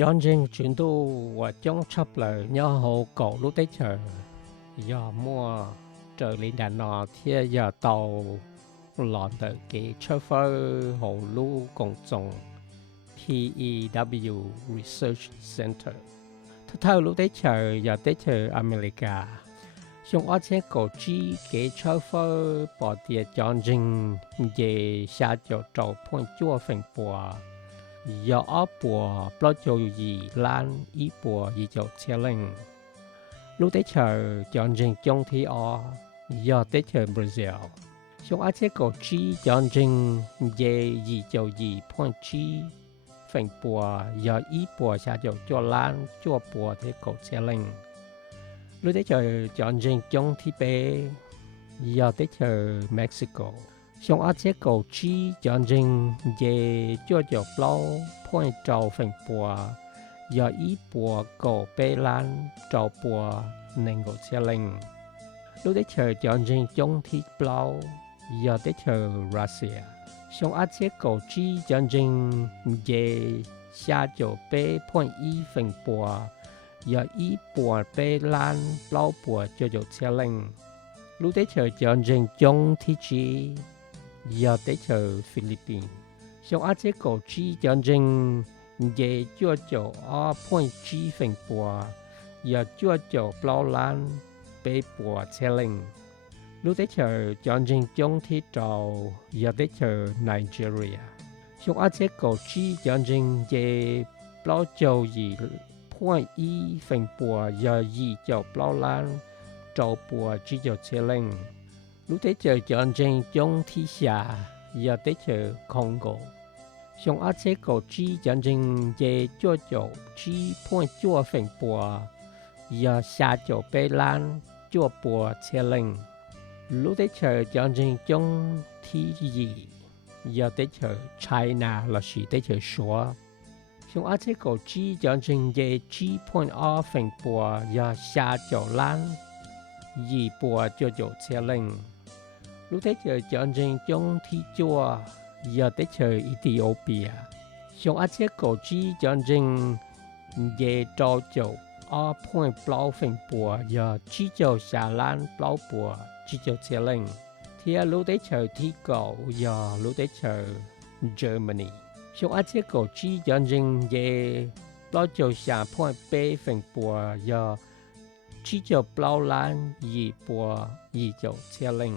John Jing chuyển tu và trong chấp lời nhớ hồ cổ lúc đấy chờ giờ mua trở lên đàn nọ thì giờ tàu lọt tới cái chauffeur hồ lưu công trọng PEW Research Center. Thao lúc đấy chờ giờ tới chờ America. Trong ở trên cổ chi cái chauffeur bỏ tiền John Jing về xa cho trâu point chua phèn bùa. Giờ ở bùa bao nhiêu gì lan ý bùa gì cho xe lên. Lúc đấy chờ John Jing trong thì ở giờ tới chờ Brazil. Trong ở trên cổ chi John Jing về gì cho gì point chi phèn bùa giờ ý bùa xa cho lan cho bùa thế cổ xe lên. Lúc đấy chờ John Jing trong thì bé giờ tới chờ Mexico. Trong ở trên cổ chi John Jing về cho bao point trâu phèn bùa giờ ý bùa cổ bé lan trâu bùa nên cổ xe lên. Lúc đấy chờ John Jing trong thì bao giờ tới chờ Russia. Trong ở trên cổ chi John Jing về xa cho bé point ý phèn bùa giờ ý bùa bé lan bao bùa cho xe lên. Lúc đấy chờ John Jing trong thì chi giờ tới chờ Philippines. Trong ở trên cổ chi John Jing về cho ở point chi phèn bùa giờ cho bao lan bé bùa xe lên. Lúc đấy chờ John Jing trong thì trâu giờ tới chờ Nigeria. Trong ở trên cổ chi John Jing về bao châu gì point ý phèn bùa giờ gì cho bao lan trâu bùa chỉ cho xe lên. Lúc đấy chờ John Jing trong thì xa giờ tới chờ Congo. Trong ở trên cổ chi John Jing về cho chi point chua phèn bùa giờ xa cho bé lan cho bùa xe lên. Lúc đấy chờ John Jing trong thì gì giờ tới chờ China là chỉ tới chờ số. Trong ở trên cổ chi John Jing về chi point ở phèn bùa giờ xa cho lan gì bùa cho xe lên. Lúc đấy chờ John Jing trong thì chua giờ tới chờ Ethiopia. Trong ở trên cổ chi John Jing về trâu chậu ở point bao phèn bùa giờ chỉ cho xa lan bao bùa chỉ cho xe lên. Thì lúc đấy chờ thì cổ giờ lúc đấy chờ Germany. Trong ở trên cổ chi John Jing về bao cho xa point bé phèn bùa giờ chỉ cho bao lan gì bùa gì cho xe lên.